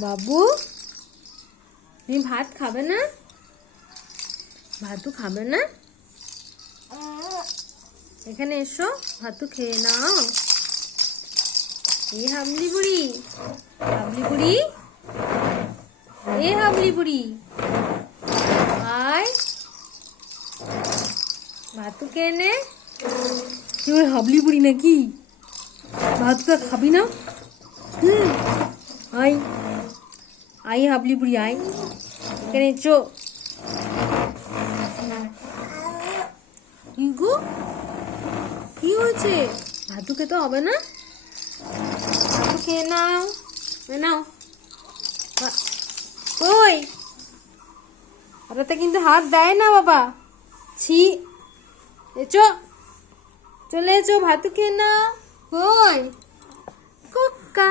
বাবু তুমি ভাত খাবে না? ভাতু খাবে না? এখানে এসো, ভাতু খেয়ে নাও। এই হাবলি বুড়ি, হাবলি বুড়ি, এ হাবলি বুড়ি, আয় ভাতু খেয়ে নে। তুই ওই হাবলি বুড়ি নাকি? ভাতটা খাবি না? আয় আয় হাবলি বুড়ি, আয় এখানে চো। কি গো, কি হয়েছে? ভাতু খেতে হবে না? ভাতু খেয়ে নাও, নাও। ওই ওটাতে কিন্তু হাত দেয় না বাবা। ছি, এচো, চলে এসো, ভাতু খেয়ে নাও। ওই কোক্কা।